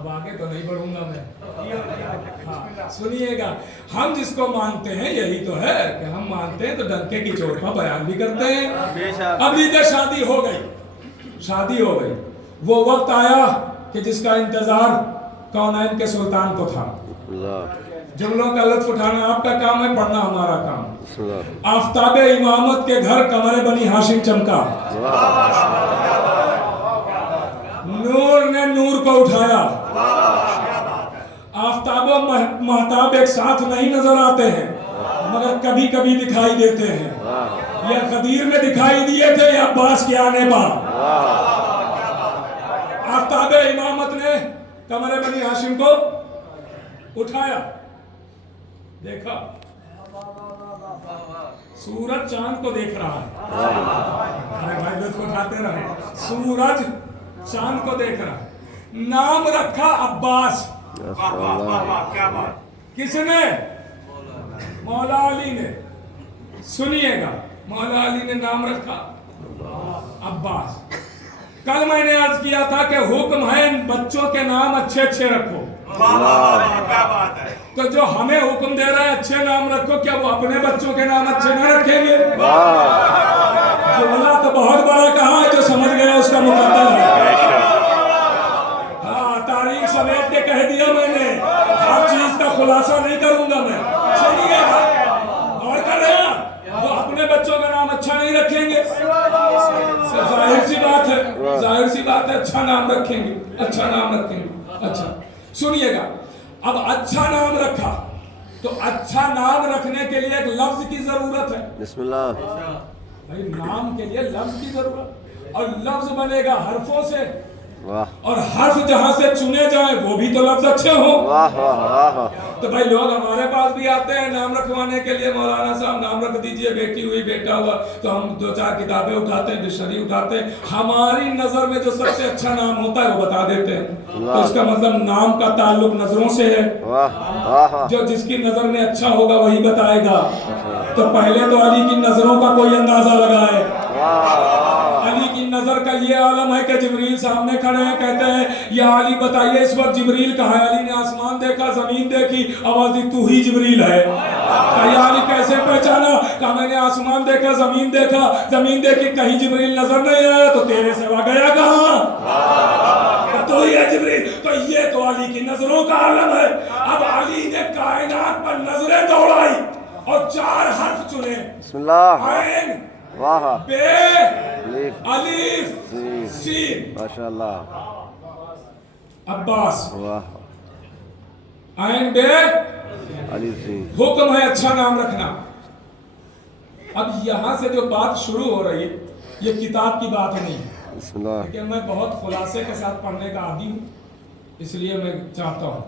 अब आगे तो नहीं बढ़ूंगा मैं। हाँ सुनिएगा, हम जिसको मानते हैं यही तो है कि हम मानते हैं तो डंके की चोट पर बयान भी करते हैं। अब लीजिए शादी हो गई, शादी हो गई, वो वक्त आया कि जिसका इंतजार कौनैन के सुल्तान को था। जुमलों का लुत्फ उठाना आपका काम है, पढ़ना हमारा काम। आफ्ताबे इमामत के घर कमरे बनी हाशिम चमका, नूर ने नूर को उठाया। आफ्ताब और महताब एक साथ नहीं नजर आते हैं मगर कभी कभी दिखाई देते हैं। ये खदीर में दिखाई दिए थे या अब्बास के आने पर। आफ्ताब इमामत ने कमरे बनी हाशिम को उठाया, देखा सूरज चांद को देख रहा है। अरे भाई लुत्फ उठाते रहे, सूरज चांद को देख रहा है। नाम रखा अब्बास। क्या बात, किसने? मौला अली ने। सुनिएगा, मौला अली ने नाम रखा अब्बास। कल मैंने अर्ज किया था कि हुक्म है इन बच्चों के नाम अच्छे अच्छे रखो। क्या बात है। तो जो हमें हुक्म दे रहा है अच्छे नाम रखो, क्या वो अपने बच्चों के नाम अच्छे न रखेंगे? जुमला तो बहुत बड़ा कहा है, जो समझ गया उसका मुकद्दर है। हाँ तारीख समेट के कह दिया मैंने, हर चीज का खुलासा नहीं करूंगा मैं। सुनिएगा और कर रहे हैं, वो अपने बच्चों का नाम अच्छा नहीं रखेंगे। जाहिर सी बात है, जाहिर सी बात है, अच्छा नाम रखेंगे, अच्छा नाम रखेंगे। अच्छा सुनिएगा, अब अच्छा नाम रखा तो अच्छा नाम रखने के लिए एक लफ्ज की जरूरत है। बिस्मिल्लाह। भाई नाम के लिए लफ्ज की जरूरत, और लफ्ज बनेगा हरफों से। और हर्फ जहां से चुने जाए वो भी तो लफ्ज अच्छे हो। तो भाई लोग हमारे पास भी आते हैं नाम रखवाने के लिए, मौलाना साहब नाम रख दीजिए, बेटी हुई बेटा हुआ, तो हम 2-4 किताबें उठाते हैं, डिक्शनरी उठाते हैं, हमारी नजर में जो सबसे अच्छा नाम होता है वो बता देते हैं। तो इसका मतलब नाम का ताल्लुक नजरों से है। जो जिसकी नजर में अच्छा होगा वही बताएगा। तो पहले तो अली की नजरों का कोई अंदाजा लगाए। अली की नजर का ये आलम है कि जिब्रील सामने खड़े हैं, कहते हैं या अली बताइए इस वक्त जिब्रील कहाँ है? अली ने आसमान देखा, जमीन देखी, आवाज दी तू ही जिब्रील है। या अली कैसे पहचाना? कहा मैंने आसमान देखा, जमीन देखा, जमीन देखी, कहीं जिब्रील नजर नहीं आया, तो तेरे सिवा गया कहाँ? तो ही है जिब्रील। तो ये तो अली की नजरों का आलम है। अब अली ने कायनात पर नजरें दौड़ाई और 4 हर्फ चुने। ऐन, बे, अलीफ, सीन। माशाअल्लाह। अब्बास। ऐन, बे, अलीफ, सीन। हुक्म है अच्छा नाम रखना। अब यहां से जो बात शुरू हो रही है ये किताब की बात नहीं है, लेकिन मैं बहुत खुलासे के साथ पढ़ने का आदी हूं, इसलिए मैं चाहता हूं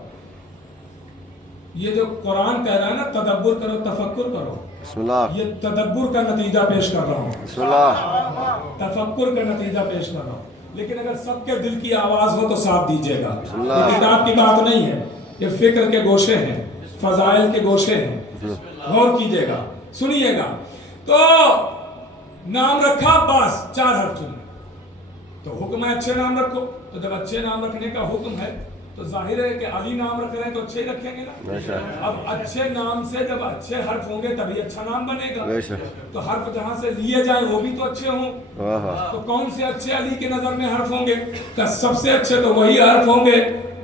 ये जो कुरान कह रहा है ना तदब्बुर करो, तफक्कुर करो, ये तदब्बुर का नतीजा पेश कर रहा हूँ, तफक्कुर का नतीजा पेश कर रहा हूँ। लेकिन अगर सबके दिल की आवाज हो तो साथ दीजिएगा। ये किताब की बात नहीं है, ये फिक्र के गोशे हैं, फजाइल के गोशे हैं, गौर कीजिएगा, सुनिएगा। तो नाम रखा अब्बास, 4 हर्फ चुने। तो हुक्म है अच्छे नाम रखो। तो जब अच्छे नाम रखने का हुक्म है तो जाहिर है कि अली नाम रख रहे हैं तो अच्छे ही रखेंगे ना। अब अच्छे नाम से जब अच्छे हर्फ होंगे तभी अच्छा नाम बनेगा। तो हर्फ जहां से लिए जाए वो भी तो अच्छे हों। तो कौन से अच्छे अली की नजर में हर्फ होंगे? का सबसे अच्छे तो वही हर्फ होंगे,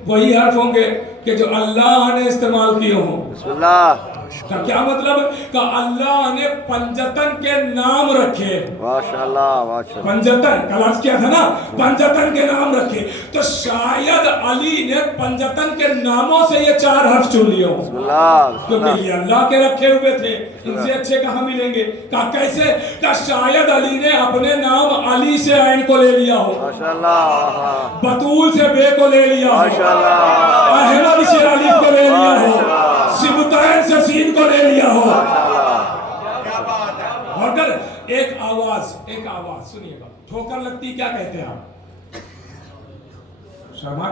वही हर्फ होंगे कि जो अल्लाह ने इस्तेमाल किए हों। का क्या मतलब? का अल्लाह ने पंजतन के नाम रखे। माशाअल्लाह, माशाअल्लाह। पंजतन का लफ्ज क्या था ना, पंजतन के नाम रखे। तो शायद अली ने पंजतन के नामों से ये 4 हर्फ चुन लिए हों, क्योंकि ये अल्लाह के रखे हुए थे, इनसे अच्छे कहाँ मिलेंगे? का कैसे? का शायद अली ने अपने नाम अली से ऐन को ले लिया हो, माशाअल्लाह, बतूल से बे को ले लिया हो, माशाअल्लाह, अहमद से अली को ले लिया हो, सिबतैन से सीन को ले लिया हो। और अगर एक आवाज सुनिएगा, ठोकर लगती क्या कहते हैं आप? शर्मा